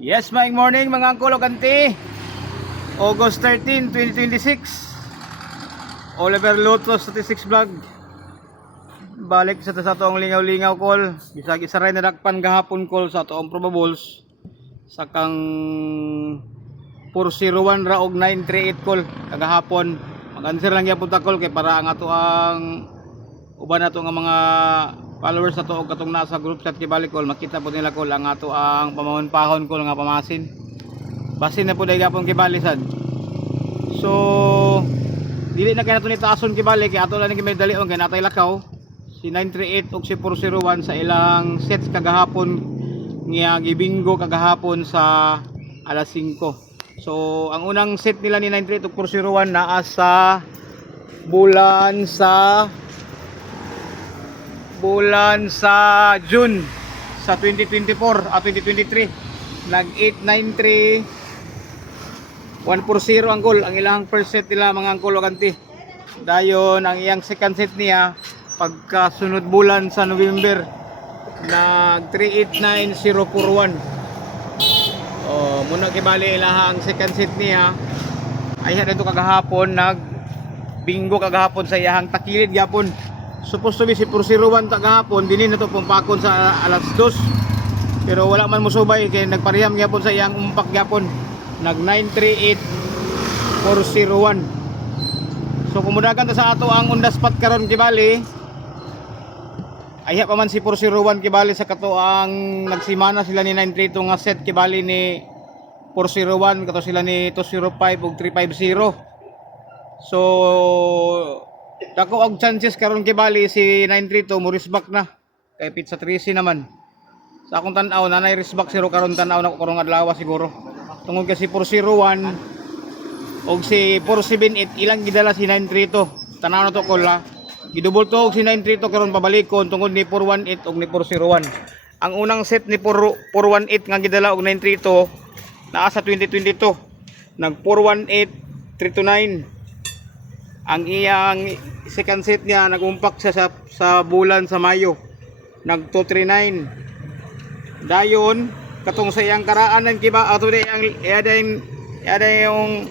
Yes, good morning mga angkol o kanti. August 13, 2026. Oliver Loto Statistics Vlog. Balik sa toong lingaw-lingaw call. Bisag isa rin nadakpan gahapon call sa toong probables. Sa kang 401 ra og 938 call kagahapon. Mag-answer lang gyapon ta call kay para ang ato ang uban nato nga mga followers na to og katong nasa group chat kibalik call makita po nila call ang ato ang pamahon-pahon call nga pamasin basin na po dahil gapon kibalisad. So dili na kay nato ni taason kibalik kay ato lang ni may dalion kay natay lakaw si 938 ug si 401 sa ilang sets kagahapon nga gibingo kagahapon sa alas 5. So ang unang set nila ni 938 ug 401 naa sa bulan sa June sa 2024 at 2023 nag 893 140 ang goal ang ilang first set nila mga angkol o kanti. Dayon ang iyang second set niya pagkasunod bulan sa November nag 389041. Muna kibali ilahang second set niya ay dito kagahapon nag bingo kagahapon sa iyang takilid gyapon. Supposed to be si 401 kagahapon dinhi na to pumpakon sa alas 2 pero wala man musubay kay nagpareham gyapon sa iyang umpak gyapon nag 938 401. So kumudagan ta sa ato ang on the spot karon kibali ayha pa man si 401 kibali sa kato ang nagsimana sila ni 932 nga set kibali ni 401 kato sila ni 205 ug 350. So dako og chances karon kibali si 932 mo risback na kay pizza 13 naman sa akong tan-aw nanay risback zero karon tan-aw na ko karong adlaw siguro tungod kasi 401 og si 478 ilang gidala si 932 tan-aw na to kola gidubol to og si 932 karon pabalikon tungod ni 418 og ni 401. Ang unang set ni 418 nga gidala og 932 naa sa 2022 nag 418 329. Ang iyang second set niya nagumpak siya sa bulan sa Mayo nag 239. Dayon katong sa iyang karaanan kiba ato di ang yada yung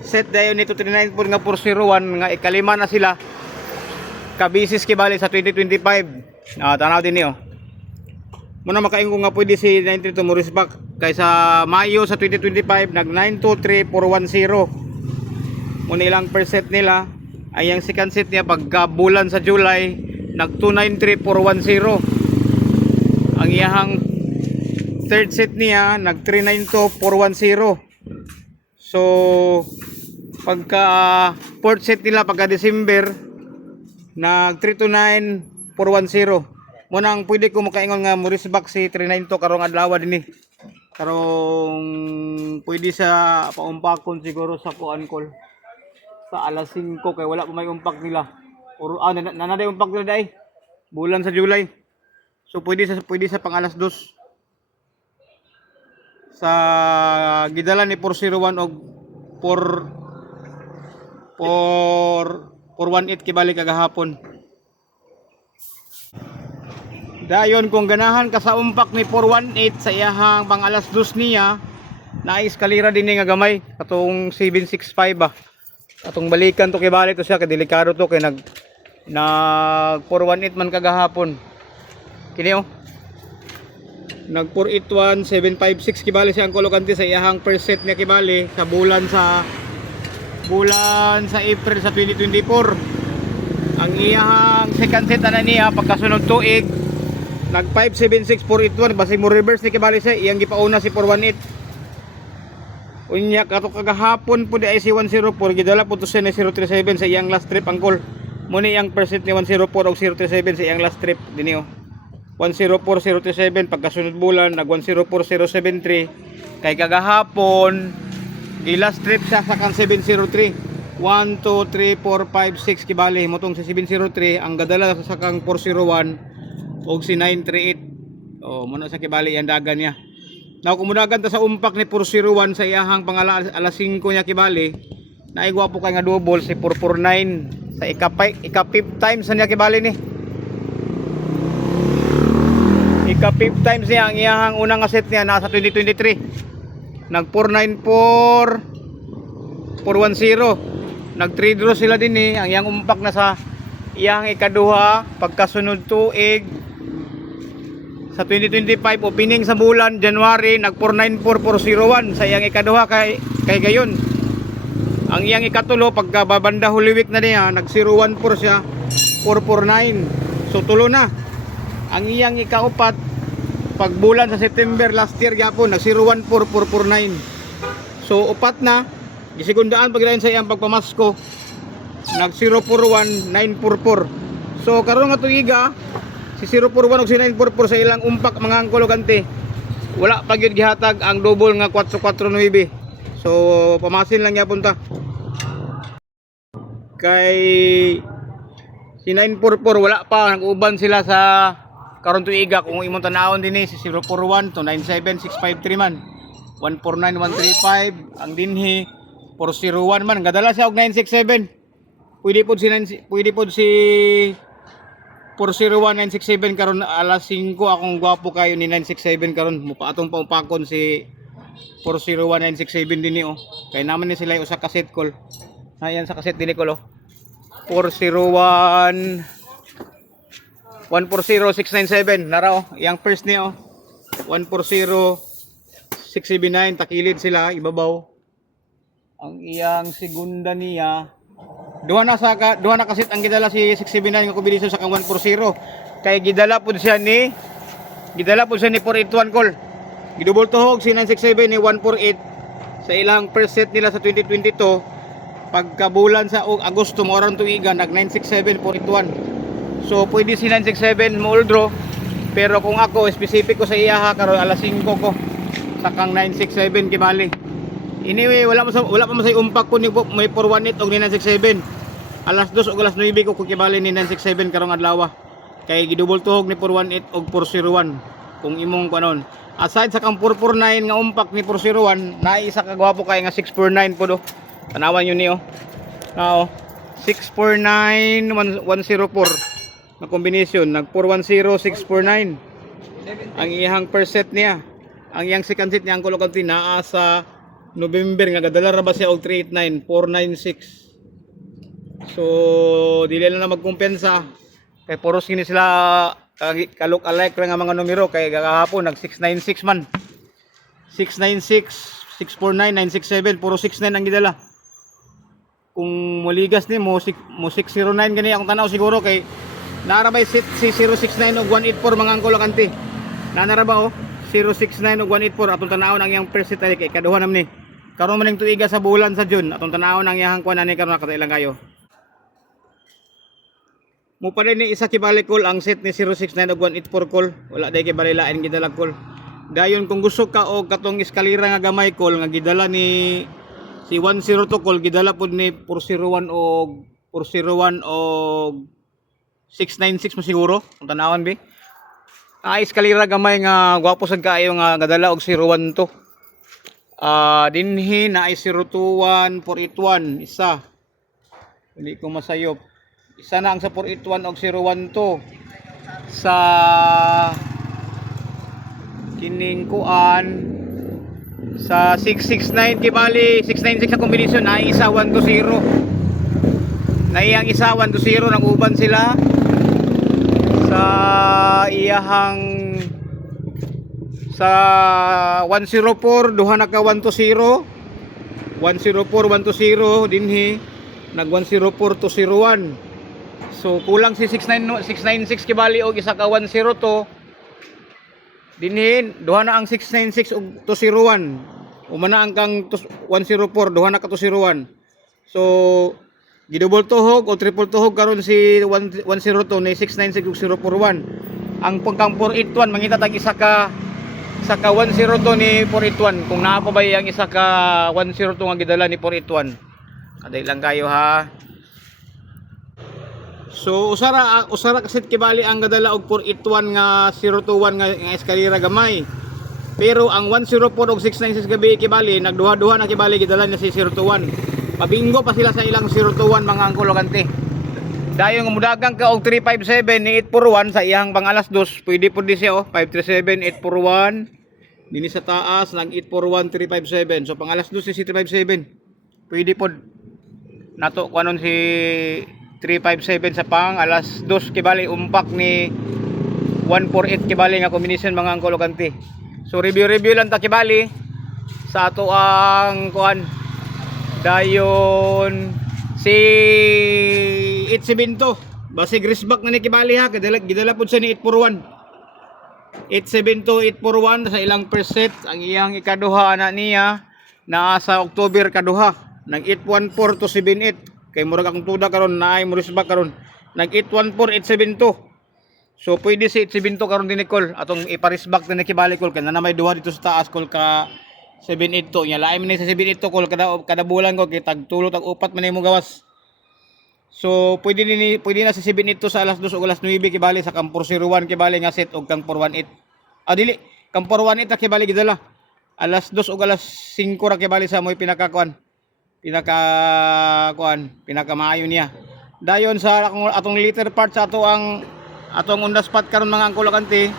set dayon ni 239 pud nga 401 nga ikalima na sila kabisis kibali sa 2025. Tanaw din niyo muna makaingon nga pwede si 932 mo risback kay sa Mayo sa 2025 nag 923410. Muna ilang per set nila ay ang second set niya pagka bulan sa July nag 293410. Ang iyahang third set niya nag 392410. So pagka fourth set nila pagka December nag 329410. Muna ang pwede ko makaingon nga Morrisback si 392 karong adlaw dinhi. Karong pwede sa paumpakon siguro sa kuan call sa alas 5 kay wala pa may umpak nila or nanaday umpak nila dai bulan sa July. So pwede sa pang alas 2 sa gidala ni 401 og 418 kibalik kagahapon. Dayon kung ganahan ka sa umpak ni 418 sa iyahang pang alas 2 niya na eskalera din nga gamay katong 765 atong balikan to kay balik to siya kay delikado to kay nag 418 man kagahapon kini nag 481 756 kibali siya ang kolokanti sa iyahang first set niya kibali sa bulan sa April sa 2024. Ang iyahang second set na niya pagkasunod tuig nag 576481 basi mo reverse ni kibali siya iyang gipauna si 418. Unya kato kagahapon po di ay si 104 gidala po to siya ni 037 sa iyang last trip ang call. Muna iyang percent ni 104 o 037 sa iyang last trip dinhi 104037 pagkasunod bulan nag 104073 kay kagahapon di last trip siya sa kan 703 1 2 3 4 5 6 kibali motong sa 703 ang gadala sa kang 401 og si 938 muna sa kibali ang dagan niya. Now kumudagan ta sa umpak ni 401 sa iyahang pangala alas 5 niya kibali naigwapo kay nga double si 449 sa ika 5 times niya kibali ni Ika 5 times niya ang iyahang unang asset niya nasa 2023. Nag 494 410. Nag 3 draw sila din ang iyang umpak na sa iyang ikaduha pagkasunod tuig sa 2025 opening sa bulan January nag 494401 sa iyang ikaduha kay gayon. Ang iyang ikatulo pagka babanda Holy Week na niya nag 014 siya 449. So tulo na. Ang iyang ikaupat pag bulan sa September last year gyapon nag 014449. So upat na gisigundaan pagdayon sa iyang pagpamasko nag 041944. So karon nga tuiga si 041 ug si 944 sa ilang umpak mga angkol ug ante wala pa gyud gihatag ang double nga 449. So pamasin lang gyapon ta kay si 944 wala pa nag-uban sila sa karon tuiga kung imong tan-awon dinhi si 041 to 97653 man 149135 ang dinhi 401 man gadala siya og 967 pwede pod si 401 967 karon alas 5 akong gwapo kayo ni 967 karon mupaatong paupakon si 401 967 dinhi kay naman ni sila usa ka set call ayan sa kaset dinhi ko 401 140697 nara yang first ni 140679 takilid sila ibabaw ang iyang segunda niya duha na kaset ang gidala si 679 nga kombinasyon sa kang 140 kay gidala pud siya ni 481 call gidouble tuhog si 967 ni 148 sa ilang first set nila sa 2022 pagkabulan sa Agosto mo oran tuiga nag 967 481. So pwede si 967 mo draw pero kung ako specific ko sa iyaha karon alas 5 ko sa kang 967 kibali. Anyway wala pa masay umpak ko ni may 418 og ni 967. Alas 2 og alas 9 ko kibali ni 967 karong adlaw. Kay gidouble tuhog ni 418 og 401 kung imong kanon. Aside sa kang 449 nga umpak ni 401 na isa ka gwapo kay nga 649 po do. Tanawan yun niyo. Now 649 104 na combination nag 410649 ang iyang first set niya ang iyang second set niya ang kulokanti naa sa November nga gadala ra ba siya og 389 496 so dili na magkumpensa kay puros kini sila kalok alike ra nga mga numero kay gahapon nag 696 man 696 649 967 puro 69 ang gidala kung muligas ni mo 609 gani akong tanaw siguro kay narabay si 069 og 184 mga angkol kanti. Nanaraba 069 og 184 atong tanawon ang iyang first set kay kaduha nam ni. Karon maning tuiga sa bulan sa June atong tanawon ang iyang kuan ani karon nakatailang kayo. Mo pa ni isa kibalik call ang set ni 069 og 184 call. Wala day kibali lain gidalag call. Dayon kung gusto ka og katong eskalera nga gamay call nga gidala ni si 102 call gidala pud ni 401 og 696 mo siguro kung tanawan bi eskalera gamay nga gwapo sad kaayo nga gadala og 012 dinhi na ay 021 481 isa hindi ko masayop isa na ang sa 481 og 012 sa kining kuan sa 669 kibali 696 sa kombinasyon na isa 120 na iyang isa 120 nang uban sila sa iyahang sa 104 duha na ka 120 104 120 dinhi nag 104 to 01 so kulang si 696 kibali og isa ka 102 dinhi duha na ang 696 og to 01 umana ang kang 104 duha na ka to 01 so gidouble tuhog o triple tuhog karon si 102 ni 696 ug 041 ang pagkang 481 mangita tag isa ka 102 ni 481 kung naa pa ba yang isa ka 102 nga gidala ni 481 kaday lang kayo ha so usara kasit kibali ang gadala og 481 nga 021 nga eskalera gamay pero ang 104 ug 696 gabi kibali nagduha-duha na kibali gidala ni si 021 pabingo pa sila sa ilang 021 mga angkol kante Dayon nga mudagang ka og 357 ni 841 sa iyang pang alas 2, pwede pud di siya 537 841. Dini sa taas nag 841 357. So pang alas 2 si 357. Pwede pod nato kuanon si 357 sa pang alas 2 kibali umpak ni 148 kibali nga combination mga angkol ug auntie. So review lang ta kibali sa ato ang kuan dayon si 872 basi greaseback na ni kibali ha gidala pud siya ni 841. 872 841 sa ilang percent ang iyang ikaduha na niya naa sa October kaduha nag 814 to 78 kay murag akong tuda karon naay mo greaseback karon nag 814 872. So pwede si 872 karon din ni Col atong iparisback din ni kibali Col kay na may duha dito sa taas Col ka 782 nya lain man sa 782 Col kada bulan ko kay tag tulo tag upat man imo gawas. So pwede na sa 782 sa alas 2 ug alas 9 kibali sa Camp 401 kibali nga set og Camp 418. Dili Camp 418 ta kibali gidala. Alas 2 ug alas 5 ra kibali sa moy pinaka maayo niya. Dayon sa atong later part sa atong on the spot karon mga angkol ug auntie.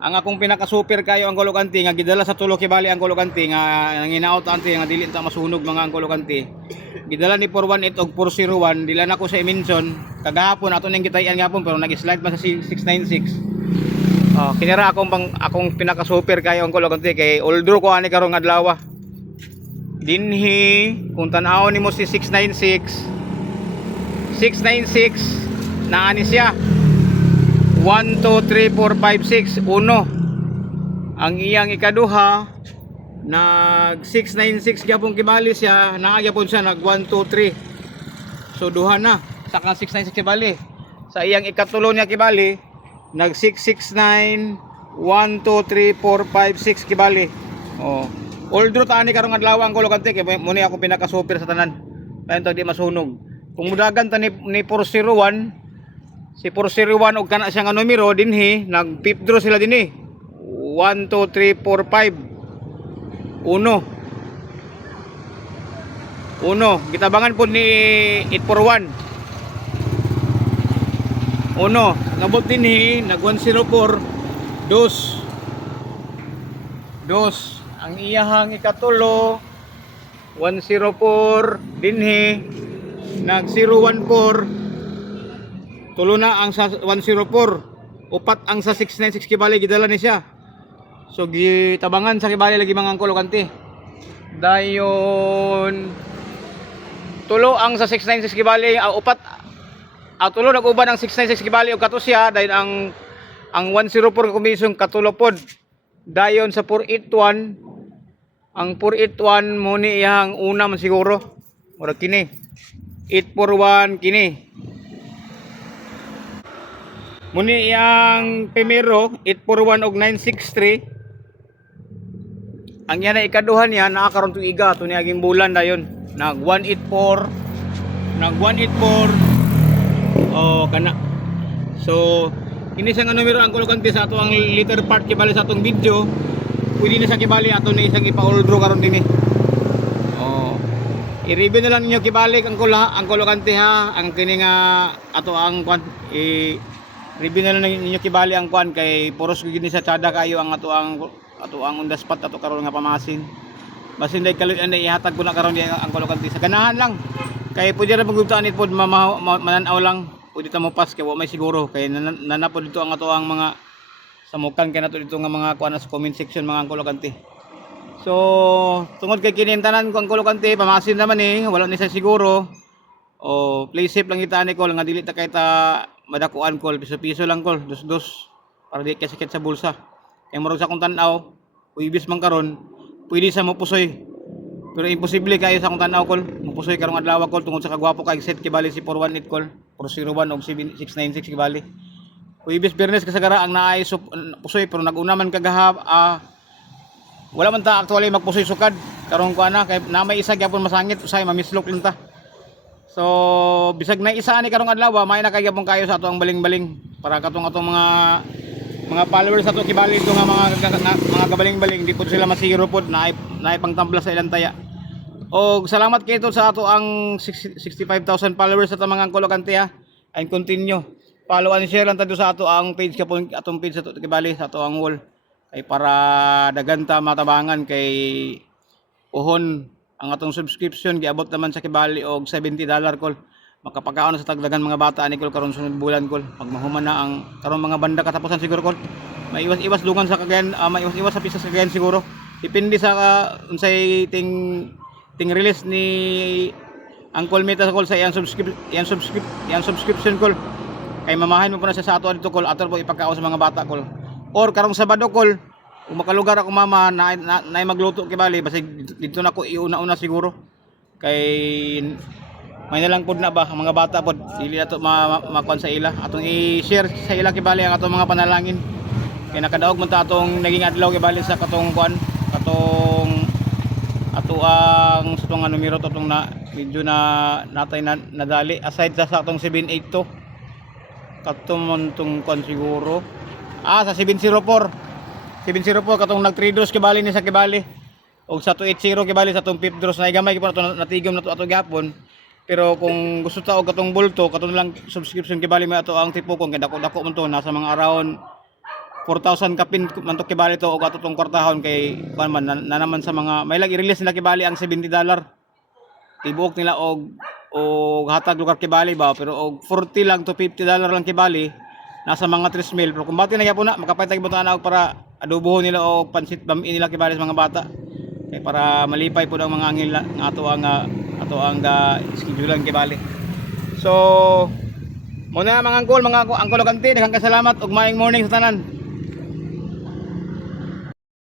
Ang akong pinaka super kayo angkol ug auntie nga gidala sa tulo kibali angkol ug auntie nga nanginaot auntie nga dili ta masunog mga angkol ug auntie. Gidala ni 418 og 401 dila na ko sa i-mention kagahapon ato ning gitayan gahapon pero nag-slide pa sa 696. Kinira akong pinaka super kayo ang kulog kay oldro ko ani karong adlaw. Dinhi kung tan-aw nimo si 696 na ani siya 1 2 3 4 5 6 uno ang iyang ikaduha nag 696 gyapon kibali siya naagyapon siya nag 1 2 3 so duha na saka 696 kibali sa iyang ikatulo niya kibali nag 669 1 2 3 4 5 6 kibali old route ani karong adlaw ang kulogante kay muni ako pinaka super sa tanan dayon tag di masunog kung mudagan ta ni 401 si 401 og kana siya nga numero dinhi nag fifth draw sila dinhi 1 2 3 4 5 Uno gitabangan po ni 841 uno nabot din nag 104 dos ang iyahang ikatulo 104 dinhi nag 014 tulo na ang sa 104 upat ang sa 696 kibali gidala ni siya. So gitabangan sa kibali lagi mga angkol ug auntie. Dayon tulo ang sa 696 kibali upat tulo nag-uban ang 696 kibali og kato siya dayon ang 104 ka komisyon katulo pod. Dayon sa 481 ang 481 mo ni iyang una man siguro. Murag kini 841 kini. Muni iyang primero 841 og 963 ang yan na ikaduhan niya nakakaroon to iga to niaging bulan dayon nag 184 kana so kini sa nga numero ang kulogante sa ato ang later part kibali sa atong video pwede na sa kibali ato na isang ipa-oldro karon dinhi i-review na lang ninyo kibali ang kulogante ha ang kini nga ato ang kwan review na lang ninyo kibali ang kwan kay puros gini sa tsada kayo ang ato ang on the spot ato karon nga pamasin basin day kalit anay ihatag ko na karon di ang kulogante sa ganahan lang kay pwede ra magugtaan it pod mananaw lang pwede ta mo pas kay wa may siguro kay nanapod dito ang ato ang mga samukan kay nato dito nga mga kuan sa comment section mga kulogante. So tungod kay kini tanan ko ang kulogante pamasin naman wala ni sa siguro play safe lang kita ni kol nga dili ta kay ta madakuan kol piso-piso lang kol dos para di kay sakit sa bulsa kay murag sa kung tan-aw uibis man karon pwede sa mo pusoy pero imposible kayo sa kung tan-aw kol mupusoy karong adlaw kol tungod sa kagwapo kay set kibali si 418 kol 401 og 696 kibali uibis Bernes kasagara ang naay pusoy pero nag-una man kagahap wala man ta actually magpusoy sukad karong kuana kay na may isa gyapon masangit usay mamislok lang ta. So bisag na isa ani karong adlaw may nakagyapon kayo sa ato ang baling-baling para katong atong mga followers sa ato kibali ito nga mga kabaling-baling di pud sila masiro pod na pangtambla sa ilang taya. Og salamat kay ito sa ato ang 65,000 followers sa mga kulogante ha. and continue. Follow and share lang tayo sa ato ang page kapon atong page sa to kibali sa ato ang wall kay para daganta matabangan kay uhon ang atong subscription giabot naman sa kibali og $70 kol. Makapagkaon sa tagdagan mga bata ni kol karon sunod bulan kol. Pag mahuman na ang karon mga banda katapusan siguro kol. Maiwas-iwas dungan sa Cagayan, maiwas-iwas sa pisa sa Cagayan siguro. Depende sa unsay ting release ni Uncle Mita sa call sa iyang subscription call. Kay mamahain mo po na siya sa ato dito call, ato po ipagkaon sa mga bata call. Or karong Sabado call, kung makalugar ako mama na magluto kibali, basta dito na ko iuna-una siguro. Kay may nalang pod na ba ang mga bata pod, dili ato makuan sa ila. Atong i-share sa ila kibali ang atong mga panalangin. Kay nakadaog man ta atong naging adlaw kibali sa katong kuan, katong ato ang sa itong numero to itong na medyo na natay na nadali aside sa atong 782 katong itong kwan siguro sa 704 katong nag 3 draws kibali ni sa kibali o sa 280 kibali sa itong 5th draws na igamay kibali ito natigom na ito ato gapon. Pero kung gusto ta og katong bulto katong lang subscription kibali may ato ang tipo kung dako man to nasa mga around 4,000 kapin mantok kibali to og ato tong kwartahon kay kuan man na naman sa mga may lag i-release nila kibali ang $70. Tibuok nila og hatag lugar kibali ba pero og 40 lang to $50 lang kibali nasa mga 3 mil pero kung bati na gyapon na makapay tag butan og para adobohon nila og pansit bami nila kibali sa mga bata kay para malipay pud ang mga angin nga ato ang schedulean kibali. So muna mga angkol, mga angkol kanti, daghang kasalamat ug maayong morning sa tanan.